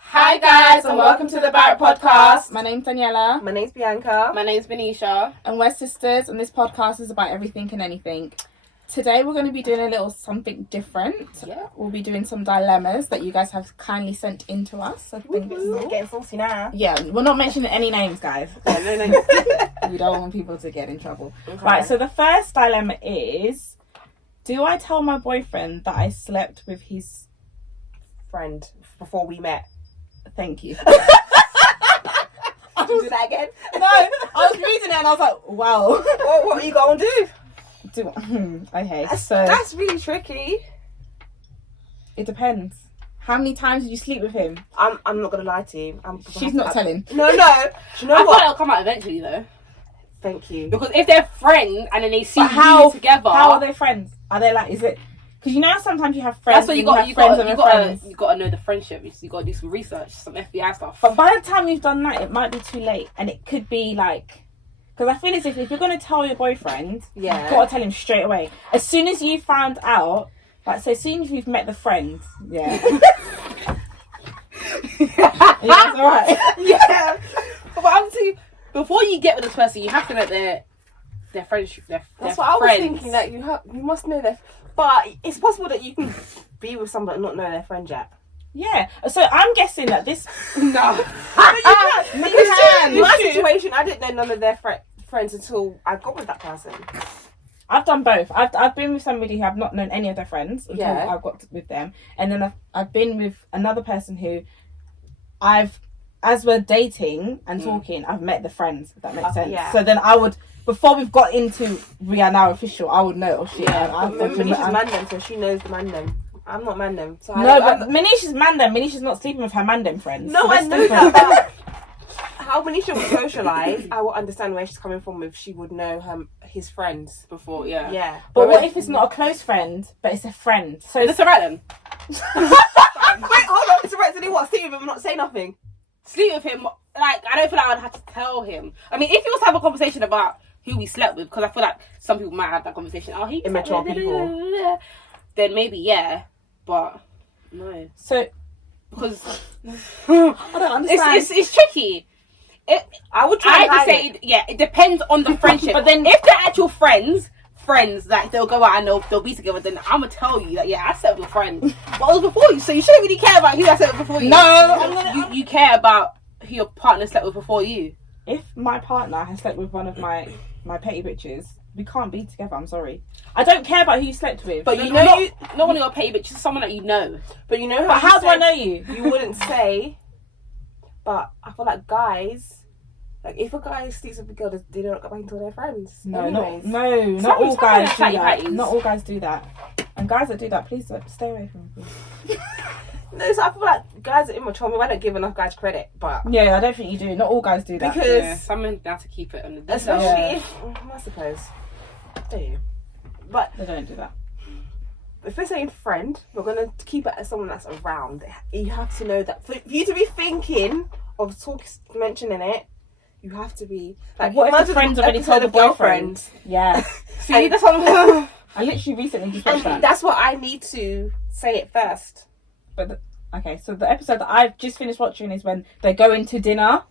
Hi guys, and welcome to the Barrett Podcast. My name's Daniela. My name's Bianca. My name's Benisha. And we're sisters, and this podcast is about everything and anything. Today we're going to be doing a little something different. Yeah. We'll be doing some dilemmas that you guys have kindly sent in to us. I think It's getting saucy now. yeah, we're not mentioning any names, guys. No. We don't want people to get in trouble. Okay. Right, so the first dilemma is, do I tell my boyfriend that I slept with his... Friend before we met. Thank you. Do that again? No, I was reading it and I was like, wow. What are you going to do? Okay, so That's really tricky. it depends. How many times did you sleep with him? I'm not going to lie to you. She's not telling. No. Do you know I thought what? it'll come out eventually though. Thank you. Because if they're friends and then they see But you together, How are they friends? Are they like, is it... Because you know sometimes you have friends. that's what you and got. have You friends got and to know the friendship. You got to do some research, some FBI stuff. But by the time you've done that, it might be too late. And it could be like... Because I feel as if you're going to tell your boyfriend, Yeah. you've got to tell him straight away. As soon as you found out, like, so as soon as you've met the friends, yeah. Yeah, that's alright. Yeah, but I'm saying, before you get with this person, you have to know their friendship. That's their what I was friends. thinking. That you must know their... But it's possible that you can be with someone and not know their friend yet. Yeah. So I'm guessing that this... No. In my situation, I didn't know none of their friends until I got with that person. I've done both. I've been with somebody who I've not known any of their friends until Yeah. I've got with them, and then I've been with another person who as we're dating and talking, I've met the friends. If that makes sense. Yeah. So then I would, before we've got into we are now official, I would know. Oh shit! Manisha's mandem, so she knows the mandem. I'm not mandem. So But Manisha's mandem. Manisha's not sleeping with her mandem friends. No, So I that's know different. that. How Manisha would socialise, I will understand where she's coming from if she would know his friends. Before, yeah. Yeah. But what if it's not a close friend, but it's a friend? So That's alright then. Wait, hold on. It's alright. So then what? Sleep with him and not say nothing. Sleep with him. Like, I don't feel like I'd have to tell him. I mean, if you was to have a conversation about who we slept with, because I feel like some people might have that conversation. Oh, he Immature people. Then maybe yeah, but no, So because I don't understand. it's tricky. I would try I and have hide to say, it. yeah, it depends on the friendship. But then- if they're actual friends, like they'll go out and they'll be together, then I'm gonna tell you that yeah, I slept with friends, but it was before you, so you shouldn't really care about who I slept with before you. No, you care about who your partner slept with before you. if my partner has slept with one of my petty bitches, we can't be together. I'm sorry. I don't care about who you slept with. But you know, not one of your petty bitches, someone that you know. But you know But how do I know you? You wouldn't say. But I feel like guys, like if a guy sleeps with a girl, they don't go back into their friends. No, Anyways. not all guys do chatty that. patties. Not all guys do that. And guys that do that, please stay away from me. Please. No, so I feel like guys are immature. I mean, I don't give enough guys credit, but Yeah, I don't think you do. Not all guys do that. because Yeah, some men have to keep it on the especially Yeah. if I suppose do you? But They don't do that. if we're saying friend, we're gonna keep it as someone that's around. You have to know that for you to be thinking of mentioning it, you have to be like. What if the imagine friends an already episode told the of boyfriend? Girlfriends. Yeah. See, that's what I'm I literally recently just watched And that. that's what I need to say it first. But okay, so the episode that I've just finished watching is when they go into dinner,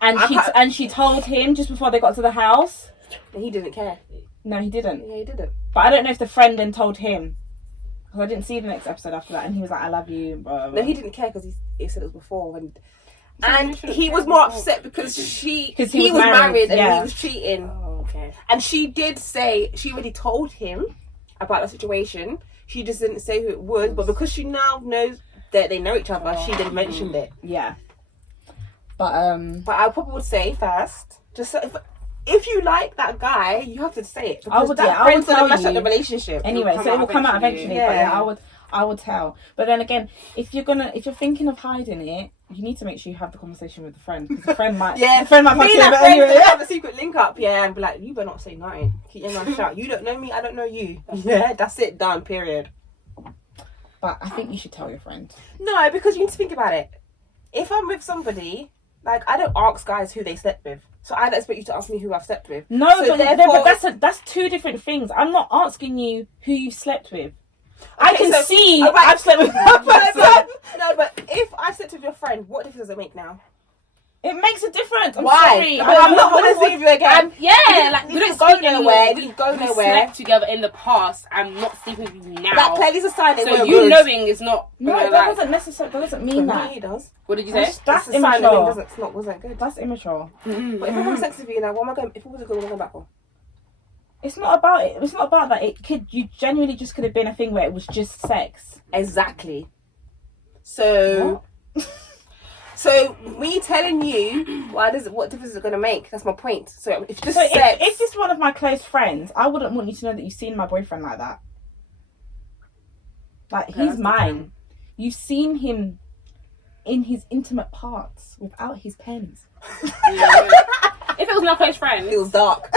and she told him just before they got to the house. And he didn't care. No, he didn't. Yeah, he didn't. But I don't know if the friend then told him, because I didn't see the next episode after that, and he was like, "I love you." And blah, blah, blah. No, he didn't care because he said it was before when. So you And shouldn't he care was more before. upset because he was was married and yeah. he was cheating. Oh, okay. And she did say she already told him about the situation. She just didn't say who it was, but because she now knows that they know each other, she then mentioned it. Yeah. But But I probably would say first, just if you like that guy, you have to say it because that I friend's would gonna tell mess up you. the relationship. Anyway, come so it out will come out eventually. eventually. But Yeah. yeah, I would tell. But then again, if you're thinking of hiding it, you need to make sure you have the conversation with the friend, because the friend might. Yeah, the friend might me fuck and you. that But friend anyway, could have a secret link up, yeah, and be like, you better not say nothing. Keep your mouth shut. You don't know me, I don't know you. Yeah, that's it, done, period. But I think you should tell your friend. No, because you need to think about it. If I'm with somebody, like, I don't ask guys who they slept with. So I don't expect you to ask me who I've slept with. No, So but therefore- that's two different things. I'm not asking you who you've slept with. I can see but- I've slept with that person. No, but if I slept with your friend, what difference does it make now? It makes a difference. I'm Why? sorry. But I'm not going to see you again. Like We we didn't don't go speak nowhere. anymore. We didn't go We nowhere. slept together in the past. I'm not sleeping with you now. That clearly is a sign that so we're you good. knowing is not. No, gonna, that like, doesn't necessarily. That doesn't For mean me, that. it does. What did you say? That's It's a sign that immature. it wasn't good. That's immature. But if I'm having sex with you now, what am I going? If it wasn't good, what am I going back for? It's not about it. It's not about that. It could. You genuinely just could have been a thing where it was just sex. Exactly. So. So me telling you, what difference is it going to make? That's my point. So if just sex, if it's just one of my close friends, I wouldn't want you to know that you've seen my boyfriend like that. Like, Okay, he's that's mine. different. You've seen him in his intimate parts without his pens. If it was my close friend, it was dark.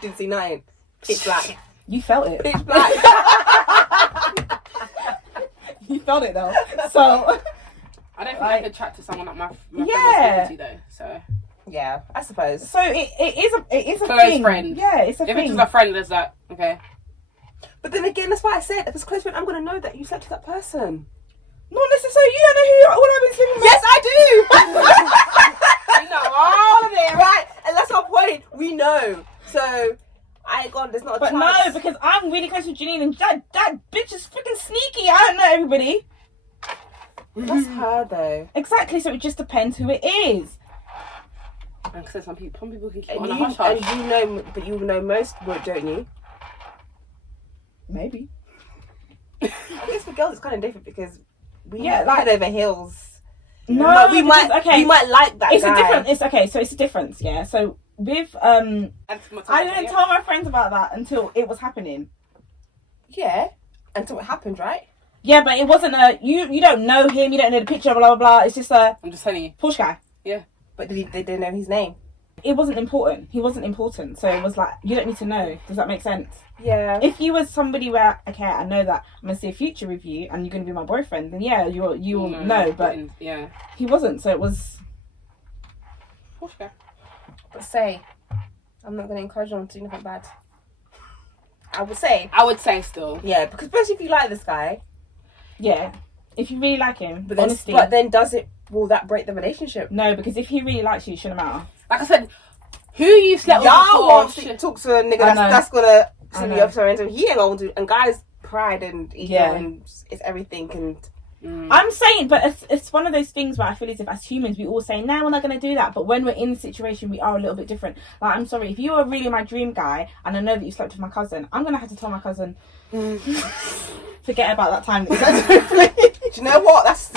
Didn't see nothing. Pitch black. You felt it. Pitch black. You felt it though. So I don't think I could chat to someone like my friend Yeah. was speaking to though. So Yeah, I suppose. So it is a Close thing. friend. Yeah, it's a if thing. it's just a friend, there's that. Okay. But then again, that's why I said, if it's a close friend, I'm going to know that you slept with that person. Not necessarily. You don't know who all I've been sleeping with. Yes, I do. You know all of it, Right, and that's our point. We know. So, I ain't gone. There's not a But chance. no, because I'm really close with Janine, and that bitch is freaking sneaky. I don't know everybody. That's her though. Exactly. So it just depends who it is. Because some people can keep And on a you, hush hush. and you know, but you know most, don't you? Maybe. I guess for girls it's kind of different because we Yeah, head over heels. No, But we because, might okay. we might like that It's guy. a different. It's okay. So it's a difference. Yeah. So with I didn't tell my friends about that until it was happening. Yeah, until it happened, right? Yeah, but it wasn't a you don't know him. You don't know the picture. Blah blah blah. It's just a I'm just telling you. Porsche guy. But they didn't know his name. It wasn't important. He wasn't important. So it was like, you don't need to know. Does that make sense? Yeah. If you was somebody where, okay, I know that I'm going to see a future with you and you're going to be my boyfriend, then yeah, you will know. But yeah, he wasn't. So it was... Porsche. But say, I'm not going to encourage them to do nothing bad. I would say. I would say still. Yeah, because especially if you like this guy. Yeah. If you really like him, But then, honestly... will that break the relationship? No, because if he really likes you, it shouldn't matter. Like I said, who you slept with Y'all before want to should- talk to a nigga I know. that's gonna I send know. you up to he ain't gonna do. And guys' pride and ego Yeah. and it's everything. And I'm saying, but it's one of those things where I feel as if as humans we all say, no, we're not going to do that. But when we're in the situation, we are a little bit different. Like, I'm sorry, if you are really my dream guy and I know that you slept with my cousin, I'm going to have to tell my cousin, forget about that time. do you know what? That's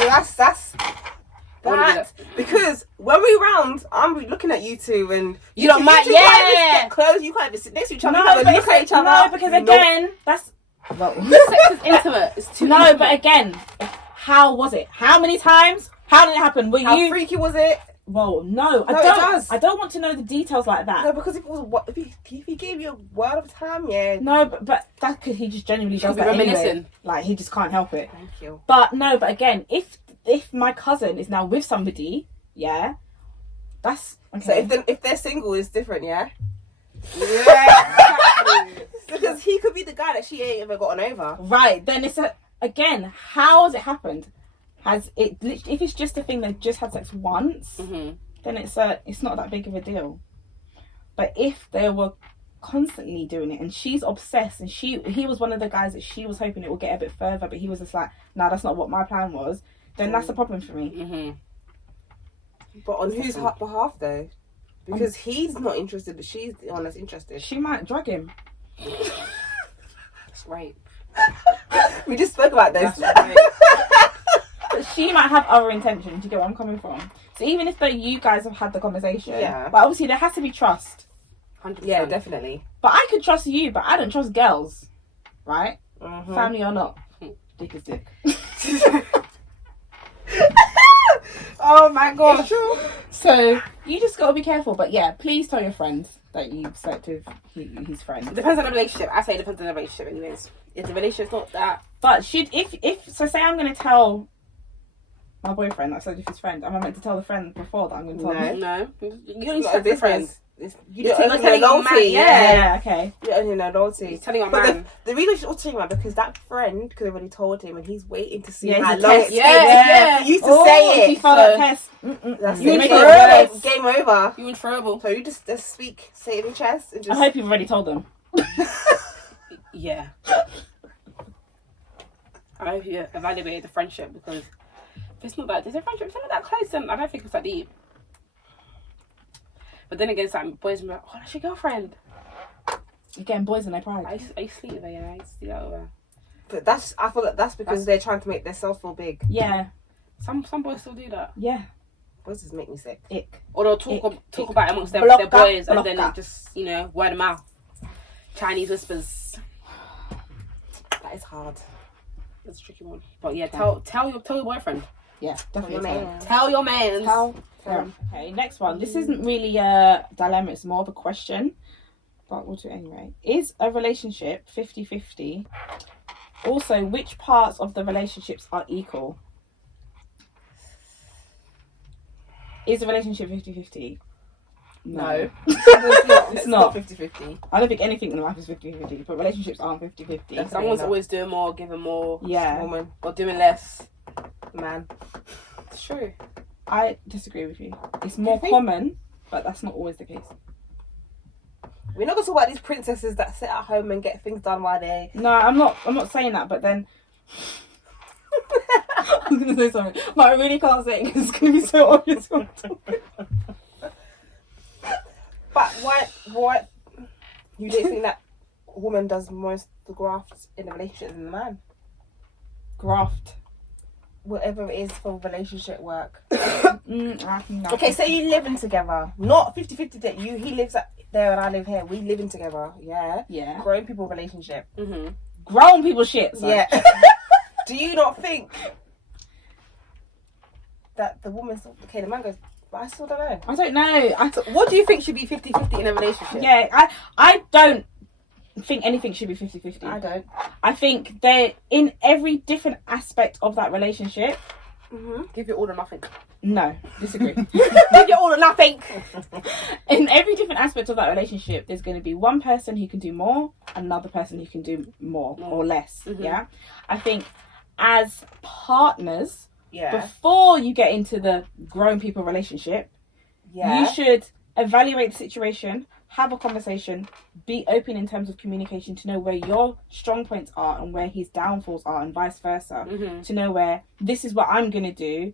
What is that. Because when we round, I'm looking at you two and You don't mind- you two can't even yeah. get close. You can't even sit next to each other. No, you can't but even look at each other. no, because You know? again, that's... Well, sex is intimate. It's too no, intimate. but again, how was it? How many times? How did it happen? Were How you... freaky was it? Well, no, No, I it don't. does. I don't want to know the details like that. No, because if it was if he gave you a word of time, yeah. No, but that could, he just genuinely does be that anyway. reminiscing. Like, he just can't help it. Thank you. But no, but again, if my cousin is now with somebody, yeah, that's okay. So if they're single, it's different, yeah. Yeah. Because he could be the guy that she ain't ever gotten over. Right, then it's again, how has it happened? Has it? If it's just a thing they've just had sex once, then it's not that big of a deal. But if they were constantly doing it and she's obsessed and he was one of the guys that she was hoping it would get a bit further, but he was just like, nah, that's not what my plan was, then that's a problem for me. But on whose behalf though? Because he's not interested, but she's the one that's interested. She might drug him. That's right. We just spoke about this. That's right. But she might have other intentions. Do you get where I'm coming from? So even if you guys have had the conversation, Yeah. but obviously there has to be trust. 100%. Yeah, definitely. But I could trust you, but I don't trust girls, right? Mhm. Family or not, dick is dick. Oh my god. It's true. So you just gotta be careful. But yeah, please tell your friends that you've slept with his friend. It depends on the relationship. I say it depends on the relationship, anyways. If the relationship's not that, But if so, say I'm gonna tell my boyfriend that I slept with his friend. Am I meant to tell the friend before that I'm gonna tell him? no, you don't need It's to not a talk to business. friends. You You're don't own telling your loyalty. man, yeah. Yeah, okay. You don't own no loyalty. You're telling your But man. the reason she's also telling him because that friend could have already told him, and he's waiting to see Yeah, how it's a long test. it Yeah. takes for you to Oh, say if you it. fail So- that test. That's You it. make it worse. Game over. You in trouble. So you just speak, say it in your chest, and I just. hope you've already told them. Yeah. I hope you evaluated the friendship, because if it's not that, there's a friendship, it's not that close, then I don't think it's that deep. But then again, it's like boys are like, oh, that's your girlfriend. You're getting boys in their pride. I used to sleep with her, yeah. I used to sleep out with her. But I feel like that's because they're trying to make themselves feel big. Yeah, Some boys still do that. yeah. Boys just make me sick. Ick. Or they'll talk about it amongst their Blocker, boys, and then blocker. it just, word of mouth. Chinese whispers. That is hard. That's a tricky one. But yeah, tell your boyfriend. Yeah, definitely. Your tell. man. Tell your man. Tell Yeah. them. Okay, next one. This isn't really a dilemma, it's more of a question. But we'll do it anyway. Is a relationship 50-50? Also, which parts of the relationships are equal? Is a relationship 50-50? No. It's not. 50-50. I don't think anything in life is 50-50, but relationships aren't 50-50. Someone's not. always doing more, giving more, Yeah, Woman, or doing less. man. It's true. I disagree with you. It's more You think? common, but that's not always the case. We're not going to talk about these princesses that sit at home and get things done while they. No, I'm not saying that, but then I was gonna say something, but I really can't say it because it's gonna be so obvious. But why? You don't think that a woman does most of the grafts in a relationship than the man? Graft. Whatever it is for relationship work. No. Okay, say you living together. Not 50-50 that he lives there and I live here. We living together. Yeah. Yeah. Grown people relationship. Mm-hmm. Grown people shit. Sorry. Yeah. Do you not think that the woman's okay? The man goes, but I still don't know. I don't know. So what do you think should be 50-50 in a relationship? I don't think anything should be 50-50. I don't. I think that in every different aspect of that relationship, Give you all or nothing. no, disagree. Give you all or nothing. In every different aspect of that relationship, there's going to be one person who can do more, another person who can do more or less. Mm-hmm. Yeah, I think as partners, Yeah. before you get into the grown people relationship, Yeah. you should evaluate the situation, have a conversation, be open in terms of communication to know where your strong points are and where his downfalls are, and vice versa. Mm-hmm. To know where this is what I'm gonna do,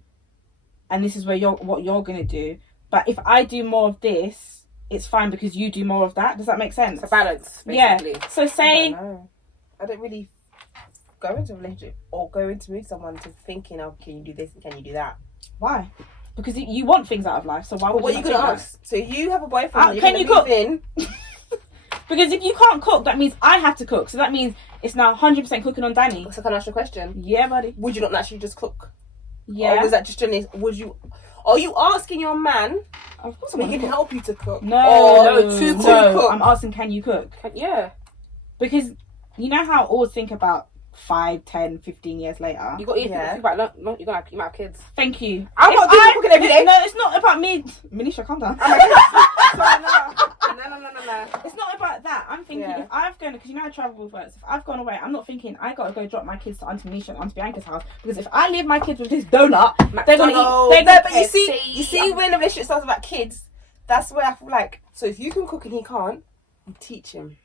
and this is what you're gonna do. But if I do more of this, it's fine because you do more of that. Does that make sense? It's a balance, Yeah. basically. So I say don't know. I don't really go into a relationship or go into with someone to thinking, oh, can you do this and can you do that? why? Because you want things out of life. So why But would what you are you not going to take ask? So you have a boyfriend. You're can gonna you move cook? in. that? Because if you can't cook, that means I have to cook. So that means it's now 100% cooking on Danny. So can I ask you a question? Yeah, buddy. Would you not naturally just cook? Yeah. Or was that just generally? Are you asking your man Of course so he can help you to cook? No, Or no, to cook? I'm asking, can you cook? Yeah. Because you know how I always think about 5, 10, 15 years later. You got you Yeah. think about no, you might have kids. Thank you. I'm If not doing cooking every day. No, it's not about me. Manisha, calm down. Sorry, no. It's not about that. I'm thinking Yeah. if I've gone, because you know I travel with work. If I've gone away, I'm not thinking I got to go drop my kids to Auntie Manisha and Auntie Bianca's house. Because if I leave my kids with this donut, they're going to McDonald's. eat. No, but you KFC. see, when a relationship starts about kids, that's where I feel like. So if you can cook and he can't, you teach him.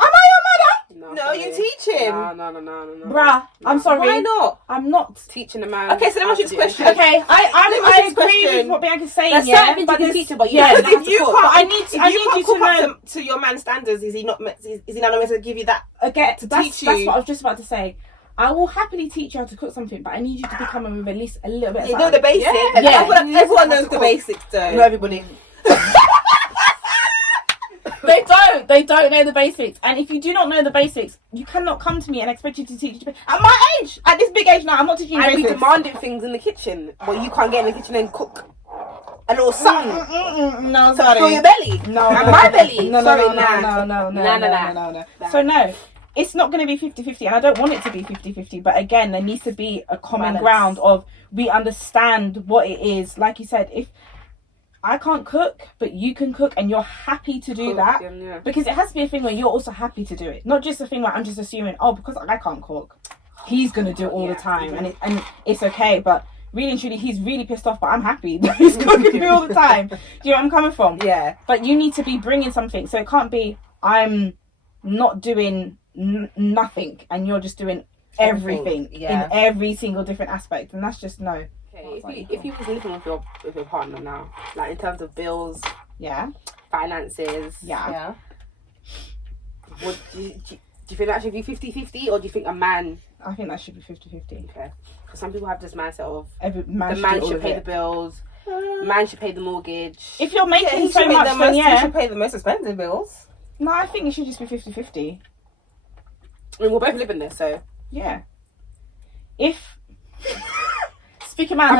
Am I No, sorry. you teach him. No. your mother? Bruh, I'm sorry. Why not? I'm not. Teaching the man. Okay, so let me ask you this question. Okay, Let me I ask you this agree with question. what Bianca's saying. There's Yeah, certain things you can this- teach him, but yeah, you Because if you cook. can't, But I need if you you can't to cook know. up to your man's standards, is he not meant to give you that? Okay, to that's teach that's you. what I was just about to say. I will happily teach you how to cook something, but I need you to be coming with at least a little bit of You know the something. basics. Yeah. Everyone knows the basics, though. Not everybody. They don't know the basics. And if you do not know the basics, you cannot come to me and expect you to teach. At my age, at this big age now, I'm not teaching you I be basics. demanding things in the kitchen, but you can't get in the kitchen and cook a little something No, to sorry. fill your belly. No, And no, my no, belly. No, Sorry, no, nah. no. So no, it's not going to be 50-50, and I don't want it to be 50-50. But again, there needs to be a common Balance. ground of we understand what it is. Like you said, if I can't cook, but you can cook, and you're happy to do that. Yeah. Because it has to be a thing where you're also happy to do it. Not just a thing where I'm just assuming, oh, because I can't cook, he's going to do it all the time. And it's okay. But really and truly, he's really pissed off, but I'm happy that he's cooking me all the time. Do you know where I'm coming from? Yeah. But you need to be bringing something. So it can't be, I'm not doing nothing, and you're just doing everything in every single different aspect. And that's just no. Okay, if you was living with your partner now, like in terms of bills, finances, would do you think that should be 50-50, or do you think a man? I think that should be 50-50. Okay, because some people have this mindset of the man should pay the bills, man should pay the mortgage. If you're making so much, then he should pay the most expensive bills. No, I think it should just be 50-50. I mean, we're both living there, so yeah. If speaking man,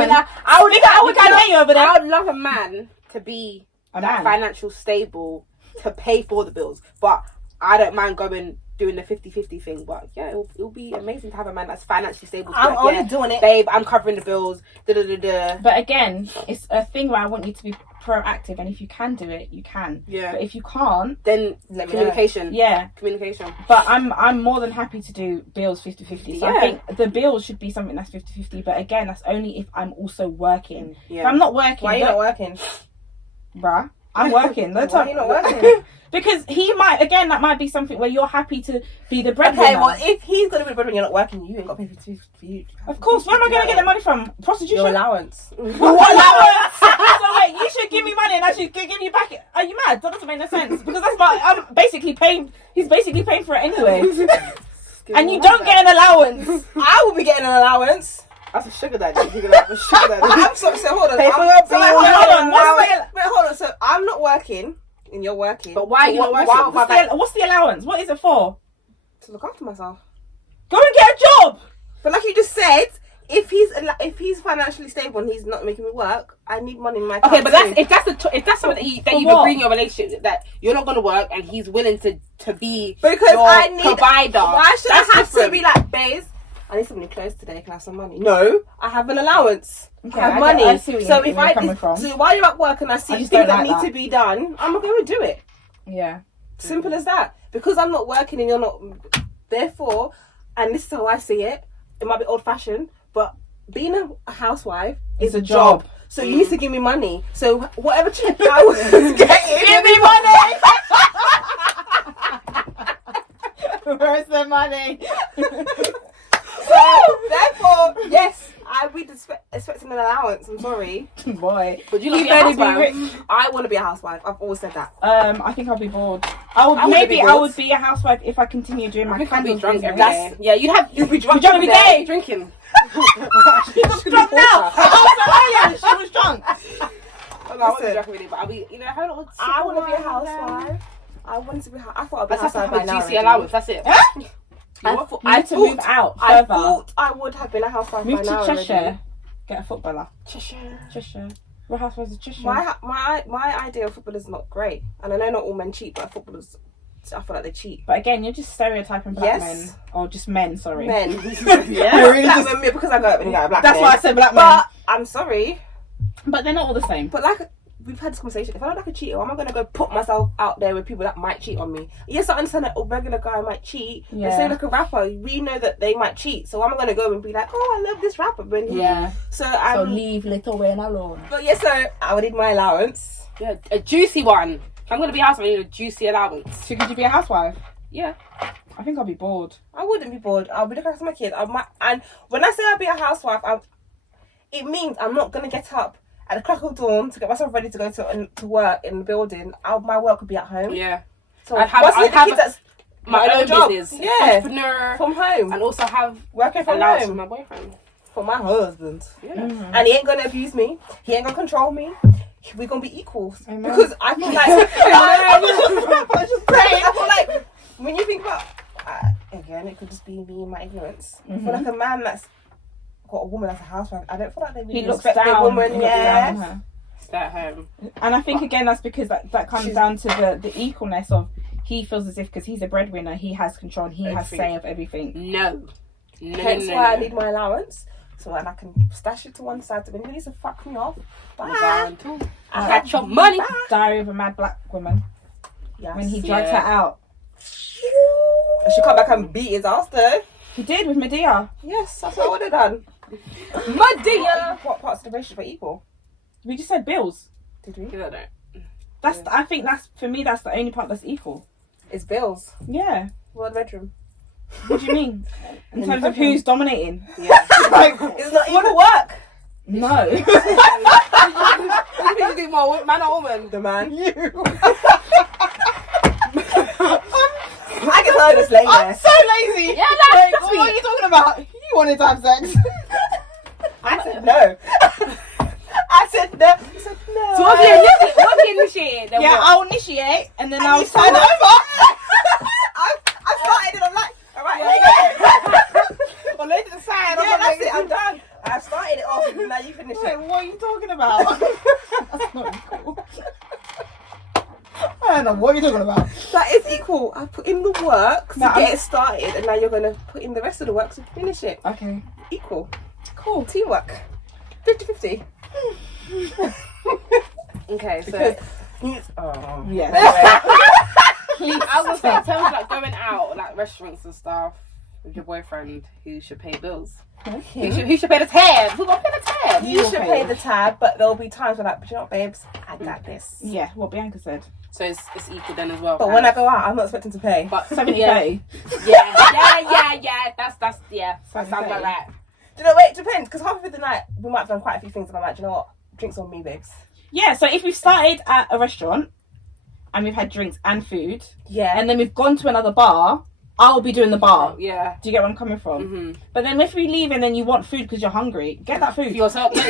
I would hear you over there. I would love a man to be financial stable to pay for the bills, but I don't mind doing the 50-50 thing. But yeah, it'll be amazing to have a man that's financially stable. I'm only doing it, babe. I'm covering the bills. But again, it's a thing where I want you to be proactive, and if you can do it, you can. Yeah. But if you can't, then communication. Yeah. Communication. But I'm more than happy to do bills 50-50. So I think the bills should be something that's 50-50. But again, that's only if I'm also working. Yeah. If I'm not working, why are you not working? Bruh, I'm working. Why are you not working? Because that might be something where you're happy to be the breadwinner. Okay, well, if he's going to be the breadwinner, you're not working, you ain't got to pay for you. Of course, where am I going to get the money from? Prostitution? Your allowance. What allowance? So wait, you should give me money and I should give you back. Are you mad? That doesn't make no sense. Because I'm basically paying, he's basically paying for it anyway. And you don't get an allowance. I will be getting an allowance. That's a sugar daddy. You're gonna have a sugar daddy. I'm sorry, so hold on. Pay for your bills. Hold on. So I'm not working and you're working. But why are you not working? What's the allowance? What is it for? To look after myself. Go and get a job. But like you just said, if he's financially stable and he's not making me work, I need money in my account. Okay, but if that's something that you agree in your relationship, that you're not gonna work and he's willing to be because your I need provider. Why should I have to be like, babes, I need something close today, can I have some money? No, I have an allowance. Okay, I have money. So while you're at work and I see things that need to be done, I'm not going to do it. Yeah. Simple as that. Because I'm not working and you're not. Therefore, and this is how I see it, it might be old fashioned, but being a housewife is a job. So you need to give me money. So whatever check I was getting, give me money. Where's the money? So therefore, yes, I would be expecting an allowance. I'm sorry, boy. Would you be a housewife? I want to be a housewife. I've always said that. I think I'll be bored. I would be a housewife if I continue doing my candles drunk business. every day. Yeah, you'd be drunk every day. Drinking. She's drunk now. She was drunk. I want to be drunk every day, but I want to be a housewife. I wanted to be. I thought I'd be a housewife by now. GC allowance. That's it. I thought out further. I thought I would have been a housewife by now. Move to Cheshire. Already. Get a footballer. Cheshire. We're housewives of Cheshire. My idea of football is not great, and I know not all men cheat, but footballers, I feel like they cheat. But again, you're just stereotyping black men, or just men. Sorry, men. Yeah, really just because I got black. That's men. why I said black men. But I'm sorry. But they're not all the same. But like we've had this conversation. If I don't like a cheater, why am I going to go put myself out there with people that might cheat on me? Yes, I understand that a regular guy might cheat. Yeah. But say like a rapper, we know that they might cheat. So why am I going to go and be like, oh, I love this rapper? So leave Little Wayne alone. But yes, so I would need my allowance. Yeah, a juicy one. If I'm going to be a housewife, I need a juicy allowance. So could you be a housewife? Yeah. I think I'll be bored. I wouldn't be bored. I'll be looking after my kids. And when I say I'll be a housewife, it means I'm not going to get up at the crack of dawn to get myself ready to go to work in the building. My work would be at home. Yeah. So I'd have my own job. business. Yeah. Entrepreneur. From home. And also have working from allowance home. from my boyfriend. For my husband. Yeah. Mm-hmm. And he ain't going to abuse me. He ain't going to control me. We're going to be equals. Amen. Because I feel like... I feel like when you think about... again, it could just be me and my ignorance. I feel like a man that's got a woman that's a housewife, I don't feel like they really respect the woman. Yeah. Stay at home. And I think again that's because that comes down to the equalness of he feels as if because he's a breadwinner he has control and he has say of everything. No. Hence why I need my allowance. So I can stash it to one side. So when he needs to fuck me off, bye. I got your money. Diary of a Mad Black Woman. Yes. When he dragged her out. I should come back and beat his ass though. He did with Medea. Yes, that's what I would have done. Medea! What parts of the relationship are equal? We just said bills. Did we? Yeah, That's. I think that's, for me, that's the only part that's equal. It's bills. Yeah. What bedroom? What do you mean? In terms of who's dominating? Yeah. Like, it's not even work. No. Who do you think more, man or woman? The man. You. I can tell this later. I'm so lazy. Yeah, Like, that's what sweet. are you talking about? You wanted to have sex. I said no. I said no. I said no. So what if you initiate? Then Yeah, what? I'll initiate and then I'll you sign sign over. I started and I'm like, alright, Or later to sign. yeah, that's it, I'm done. I started it off, now you finish Wait, it. what are you talking about? That's not equal. I don't know what you're talking about. That is equal. I put in the work to No, get it started, and now you're going to put in the rest of the work to finish it. Okay. Equal. Cool. Teamwork. 50-50. Okay, so Because oh. Yeah. please, I was saying in terms of like going out, like restaurants and stuff with your boyfriend, who should pay bills? Who should pay the tab? Who gonna pay the tab? You should pay the tab, but there'll be times where like, but you know what, babes, I got this. Yeah, what Bianca said. So it's equal then as well. But when I go out, I'm not expecting to pay. but 70 yeah, yeah. That's that sounds about right. Do you know, wait, it depends, because half of the night, we might have done quite a few things, and I'm like, do you know what, drinks on me, babes. Yeah, so if we've started at a restaurant and we've had drinks and food, Yeah. and then we've gone to another bar, I'll be doing the bar. Yeah. Do you get where I'm coming from? Mm-hmm. But then if we leave and then you want food because you're hungry, get that food. Yourself. No,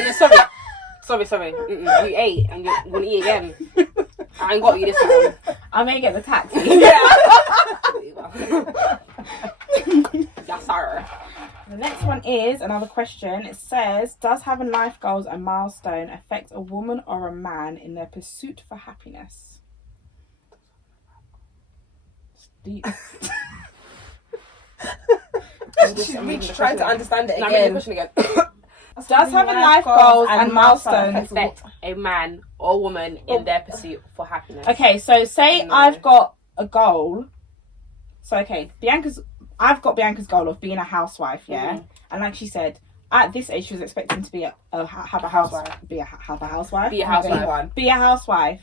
sorry. Mm-mm. You ate and you're gonna eat again. I ain't got you this time. I may get the taxi. Yes, sir. The next one is another question. It says, does having life goals and milestone affect a woman or a man in their pursuit for happiness? It's deep. She's trying to understand it No, I'm reading the again. question again. Does having life goals and milestones Affect a man or woman in their pursuit for happiness? Okay, so say No. I've got a goal. So okay, I've got Bianca's goal of being a housewife, yeah. Mhm. And like she said, at this age she was expecting to be have a housewife. Be a housewife.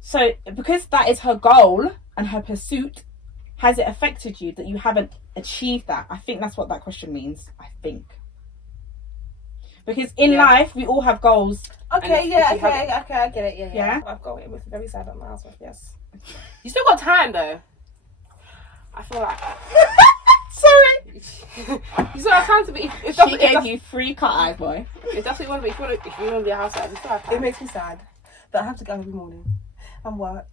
So because that is her goal and her pursuit, has it affected you that you haven't achieved that? I think that's what that question means. I think. Because in life we all have goals. Okay, if yeah, you okay, I get it, yeah. Yeah? I've got it, it's very sad on my housewife, yes. You still got time though. I feel like Sorry. you still have time to be. If She gave you free cut eye, boy. If that's what you want to be, if you want to be a housewife, you still have time. It makes me sad that I have to go every morning and work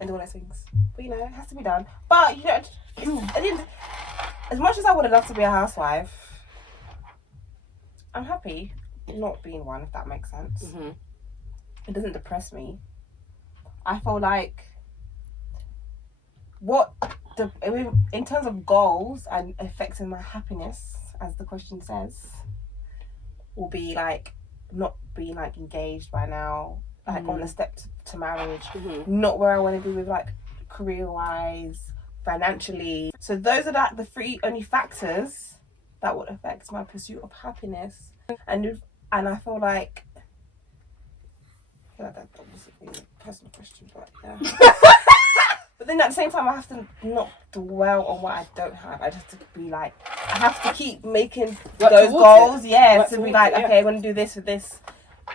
and do all those things. But you know, it has to be done. But you know, as much as I would have loved to be a housewife, I'm happy not being one, if that makes sense. Mm-hmm. It doesn't depress me. I feel like in terms of goals and affecting my happiness, as the question says, will be like not being like engaged by now, like on the step to marriage, not where I want to be with like career wise, financially. So those are like the three only factors that would affect my pursuit of happiness. And I feel like that was a personal question, but yeah. But then at the same time, I have to not dwell on what I don't have. I just have to be like, I have to keep making those goals, to be like, okay, I'm going to do this with this,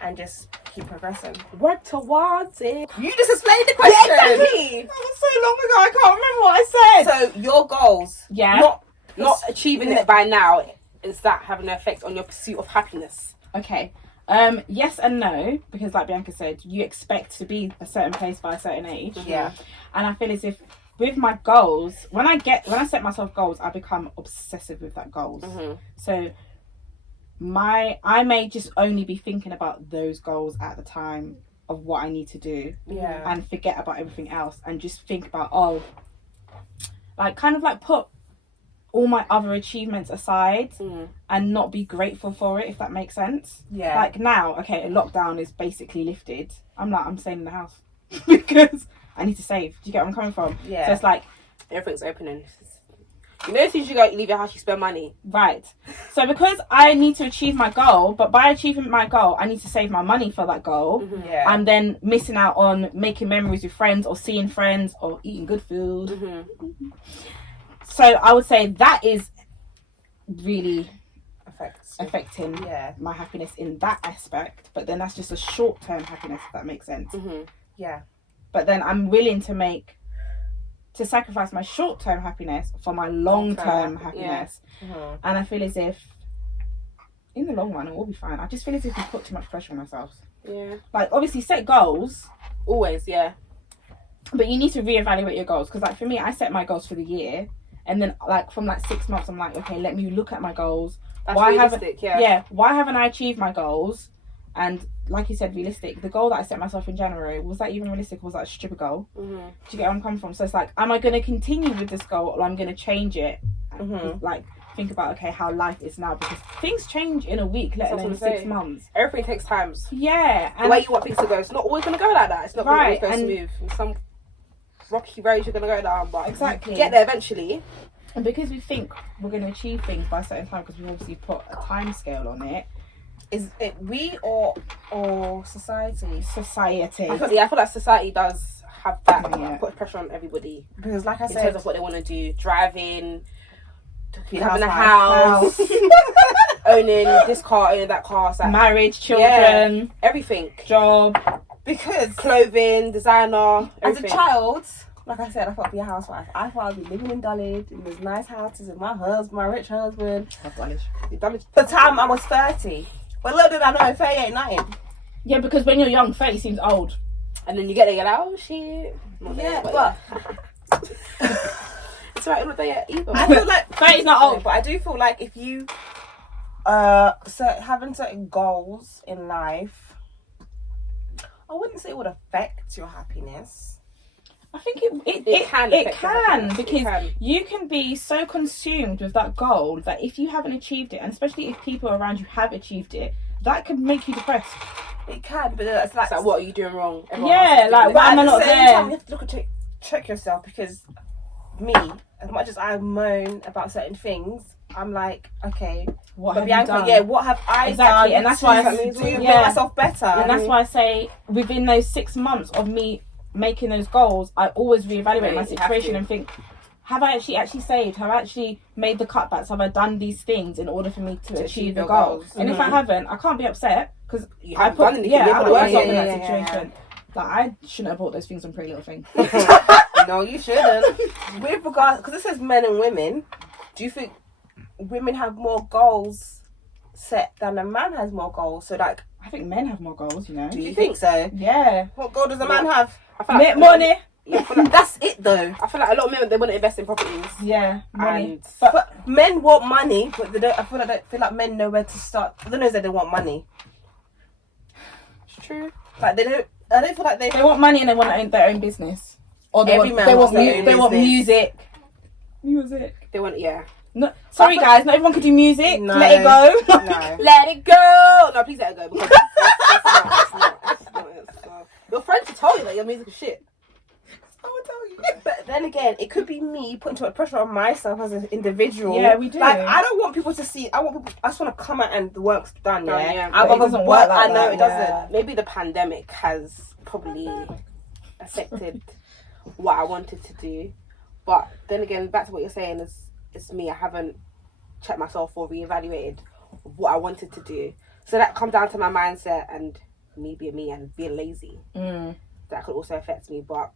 and just keep progressing. Work towards it. You just explained the question. That was so long ago, I can't remember what I said. So your goals, Not achieving it by now, is that having an effect on your pursuit of happiness? Okay. Yes and no, because like Bianca said, you expect to be a certain place by a certain age. Yeah. And I feel as if with my goals, when I set myself goals, I become obsessive with that goals. Mm-hmm. So I may just only be thinking about those goals at the time of what I need to do. Yeah. And forget about everything else and just think about, like kind of like put all my other achievements aside and not be grateful for it, if that makes sense. Yeah. Like now, okay, lockdown is basically lifted. I'm staying in the house because I need to save. Do you get where I'm coming from? Yeah. So it's like everything's opening. You know, as soon as you leave your house, you spend money. right. So because I need to achieve my goal, but by achieving my goal, I need to save my money for that goal. Yeah. I'm then missing out on making memories with friends or seeing friends or eating good food. So I would say that is really affecting my happiness in that aspect. But then that's just a short-term happiness, if that makes sense. Yeah. But then I'm willing to sacrifice my short-term happiness for my long-term happiness. And I feel as if in the long run it will be fine. I just feel as if we put too much pressure on ourselves. Yeah. Like, obviously set goals. Always, yeah. But you need to reevaluate your goals. Because like for me, I set my goals for the year. And then like from like 6 months, I'm like, okay, let me look at my goals. That's realistic, why haven't I achieved my goals? And like you said, realistic. The goal that I set myself in January, was that even realistic? Or was that a stupid goal? Do you get where I'm coming from? So it's like, am I going to continue with this goal or I'm going to change it? Like, think about, okay, how life is now. Because things change in a week, let alone 6 months. Everything takes time. Yeah. And the way you want things to go, it's not always going to go like that. It's not going to go smooth. And some rocky roads you're going to go down, but exactly, you get there eventually. And because we think we're going to achieve things by a certain time, because we've obviously put a time scale on it. Is it we or society? Society. I feel like society does have that put pressure on everybody. Because like I said, in terms of what they want to do, driving, having a house, owning this car, owning that car, like, marriage, children, everything, job, because clothing, designer. As a child, like I said, I thought I'd be a housewife. I thought I'd be living in Dulwich in these nice houses with my husband, my rich husband. The time I was 30. But little did I know, 30 ain't nothing. Yeah, because when you're young, 30 seems old. And then you get there, you're like, oh shit. But it's alright, not there yet either. I feel like 30's not old. But I do feel like if you having certain goals in life, I wouldn't say it would affect your happiness. I think it can because you can be so consumed with that goal that if you haven't achieved it, and especially if people around you have achieved it, that could make you depressed. It can, but it's like what are you doing wrong? Everyone like why am I not there? Time, you have to look and check yourself, because me, as much as I moan about certain things, I'm like, okay, what have Bianca, you done? What have I done? And that's why I make myself better. And that's why I say within those 6 months of me making those goals, I always reevaluate my situation and think, have I actually saved? Have I actually made the cutbacks? Have I done these things in order for me to achieve the goal? And if I haven't, I can't be upset because I put myself in that situation. Like, I shouldn't have bought those things on Pretty Little Thing. No, you shouldn't. With regards, because it says men and women, do you think women have more goals set than a man has more goals? So like, I think men have more goals, you know. Do you think so? Yeah. What goal does a man have? Make money. Yeah, I feel like that's it though. I feel like a lot of men, they want to invest in properties. Yeah, money. But men want money, but they don't. I feel like men know where to start. I don't know if they want money. It's true. Like they don't. I don't feel like they want money and they want their own business. Or they want music. They want No, sorry guys, not everyone can do music. No. Let it go. No. Let it go. No, please let it go. Because it's not. Your friends will tell you that your music is shit. I will tell you. But then again, it could be me putting too much pressure on myself as an individual. Yeah, we do. Like, I don't want people to see. I just want to come out and the work's done. Yeah, but it doesn't work like that. I know it doesn't. Maybe the pandemic has probably affected what I wanted to do. But then again, back to what you're saying, it's me. I haven't checked myself or reevaluated what I wanted to do. So that comes down to my mindset and me being me and being lazy. That could also affect me. But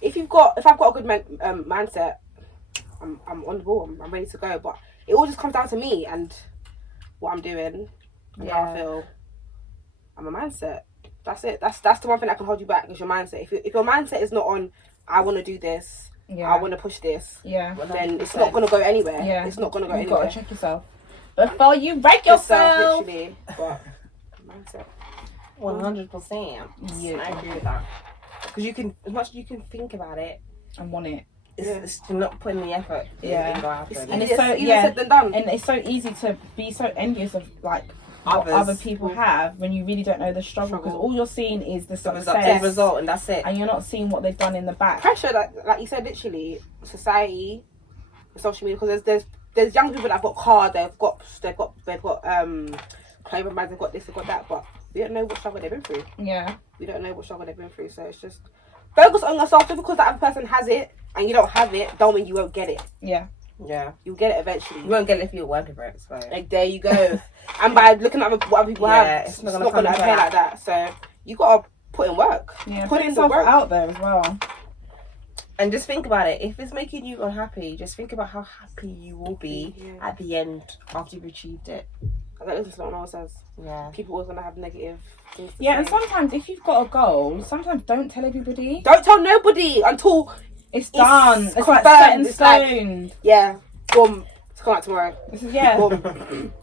if I've got a good mindset, I'm on the ball. I'm ready to go. But it all just comes down to me and what I'm doing and how I feel. I'm a mindset. That's it. That's the one thing that can hold you back is your mindset. If your mindset is not on, I want to do this, I want to push this, then it's not going to go anywhere. It's not going to go anywhere. You've got to check yourself before you wreck yourself. Literally, but mindset. 100%. Yeah, I agree with that. Because you can, as much as you can think about it and want it, it's not putting the effort. Yeah. It will happen. And it's so easier said than done. and it's so easy to be so envious of like what other people have when you really don't know the struggle, because all you're seeing is the success, result, and that's it. and you're not seeing what they've done in the back. Pressure, like you said, literally, society, social media, because there's young people that have got cars, they've got clothing brands, they've got this, they've got that, but we don't know what struggle they've been through. Yeah. We don't know what struggle they've been through, so it's just focus on yourself. Just because that other person has it and you don't have it, don't mean you won't get it. Yeah. Yeah. You'll get it eventually. You won't get it if you're working for it. So. Like, there you go. And by looking at what other people have, it's not not going to appear like that. So you got to put in work. Yeah. Put in the yourself work out there as well. And just think about it. If it's making you unhappy, just think about how happy you will be at the end after you've achieved it. I don't listen to what no one says. Yeah. People always going to have negative things to Yeah, say. and sometimes if you've got a goal, sometimes don't tell everybody. Don't tell nobody until It's done. It's like confirmed. set in It's like- stone. yeah, boom, it's come out tomorrow. This is, yeah. Boom.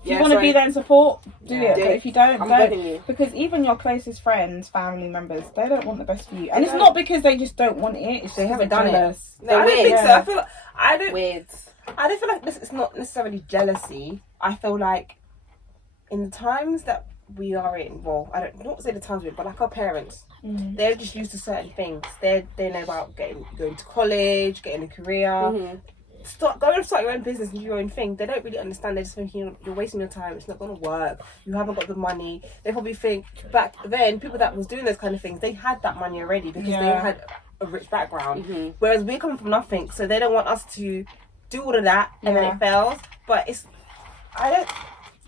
If you want to be there and support, do it. Do But it. if you don't, I'm don't. begging you. Because even your closest friends, family members, they don't want the best for you. And it's not because they just don't want it. It's They just haven't they're done it. jealous. No, I don't weird. think so. Yeah. I feel like I don't Weird. feel like this is not necessarily jealousy. I feel like in the times that we are in, well, I don't not say the times we're in, but like our parents, they're just used to certain things. They know about going to college, getting a career, start your own business and do your own thing. They don't really understand. They're just thinking you're wasting your time. It's not going to work. You haven't got the money. They probably think back then people that was doing those kind of things, they had that money already because they had a rich background. Whereas we're coming from nothing, so they don't want us to do all of that and then it fails. But it's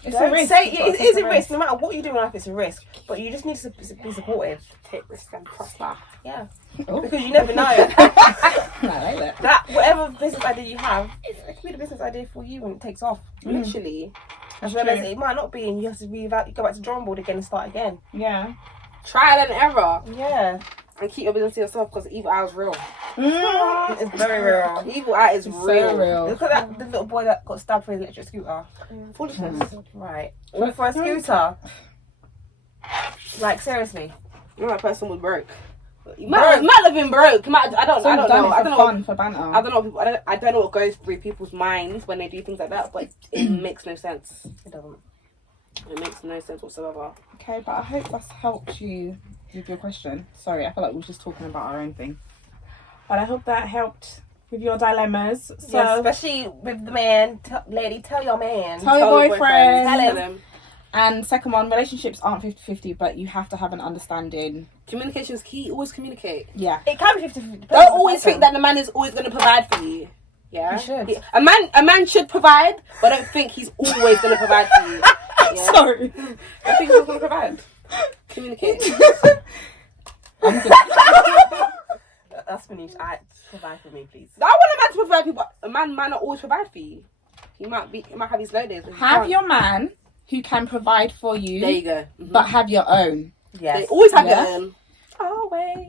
a risk. it is a risk. No matter what you do in life, it's a risk. But you just need to be supportive. Take risks and prosper. Yeah. Oh. Because you never know. I like that. That whatever business idea you have, it could be the business idea for you when it takes off. Literally. As well as it might not be, and you have to go back to the drawing board again and start again. Yeah. Trial and error. Yeah. And keep your business to yourself because evil eye is real. It's very real. Evil eye is It's real. so real. Look at the little boy that got stabbed for his electric scooter. Foolishness. Right. All for a scooter. Like, seriously. You know that person was broke. He might have been broke. I don't know. I don't know. Fun, for banter. I don't know. I don't know what goes through people's minds when they do things like that, but it makes no sense. It doesn't. It makes no sense whatsoever. Okay, but I hope that's helped you with your question. Sorry, I feel like we were just talking about our own thing. But I hope that helped with your dilemmas. So, Yeah, especially with the man. Lady, tell your man. Tell your boyfriend. Tell him. And second one, relationships aren't 50-50, but you have to have an understanding. Communication is key. Always communicate. Yeah. It can be 50-50. Don't always think that the man is always going to provide for you. Yeah. He should. A man should provide, but don't think he's always going to provide for you. Yeah? Sorry. I think he's going to provide. Communicate. That's finished. Provide for me, please. I want a man to provide for you, but a man might not always provide for you. He might have his low days. Have your man who can provide for you, There you go. but have your own. Yes. They always have Yeah. their own. Always.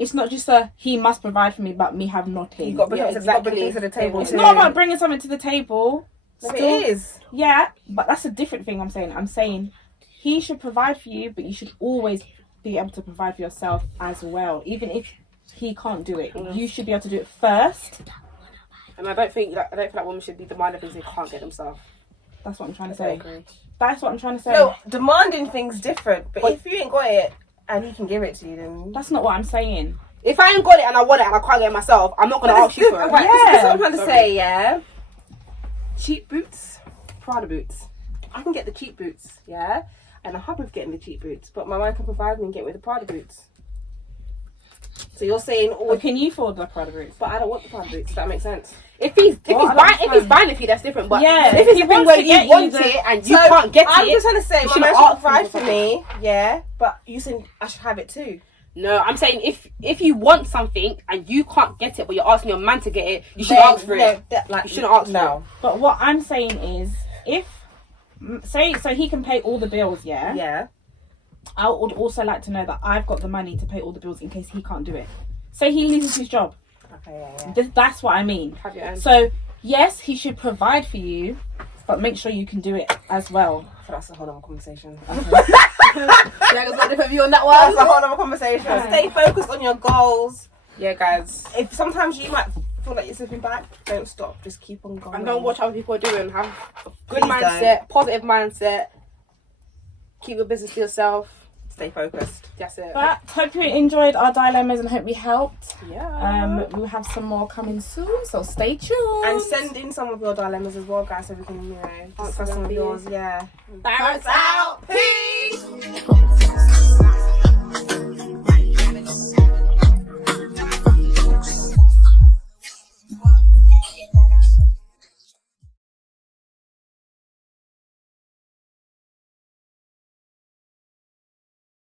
It's not just he must provide for me, but me have nothing. You've got to bring Yeah, it exactly. to the table. It's too. not about bringing something to the table. No, Still- it is. Yeah, but that's a different thing I'm saying. I'm saying he should provide for you, but you should always be able to provide for yourself as well. Even if he can't do it, you should be able to do it first. And I don't feel like women should be demanding things they can't get themselves. That's what I'm trying to I say. agree. That's what I'm trying to say. No, demanding things different. But But- if you ain't got it and he can give it to you, then That's not what I'm saying. If I ain't got it and I want it and I can't get it myself, I'm not going to ask you for it. Right, Yeah. this is what I'm trying to Sorry. say. Yeah. Cheap boots, Prada boots. I can get the cheap boots. Yeah. And I'm happy with getting the cheap boots, but my man can provide me and get me the Prada boots. So you're saying, Or can you afford the Prada boots? but I don't want the Prada boots. Does that make sense? If he's Well, I don't buying it for you, that's different. But Yeah, if it's he a thing wants where to you get you want the- it and you So, can't get I'm it, just trying to say, you my shouldn't man ask should for provide for something. me. Yeah. But you saying I should have it too. no, I'm saying if you want something and you can't get it, but you're asking your man to get it, you should ask for it. Like, You shouldn't ask for no. But what I'm saying is, if say so he can pay all the bills, yeah. Yeah. I would also like to know that I've got the money to pay all the bills in case he can't do it. Say he loses his job. Okay. Yeah. That's what I mean. Have your own. So yes, he should provide for you, but make sure you can do it as well. I feel that's a whole other conversation. Yeah, got a different view on that That's a one. whole other conversation. Yeah. Stay focused on your goals. Yeah, guys. If sometimes you might feel like you're slipping back, don't stop. Just keep on going. And don't watch other people are doing. Have a good Please mindset, positive mindset. Keep your business to yourself. Stay focused. That's it. But hope you enjoyed our dilemmas and hope we helped. Yeah. We'll have some more coming soon, so stay tuned. And send in some of your dilemmas as well, guys, so we can, discuss some of yours. Yeah. Barrett's out. Peace.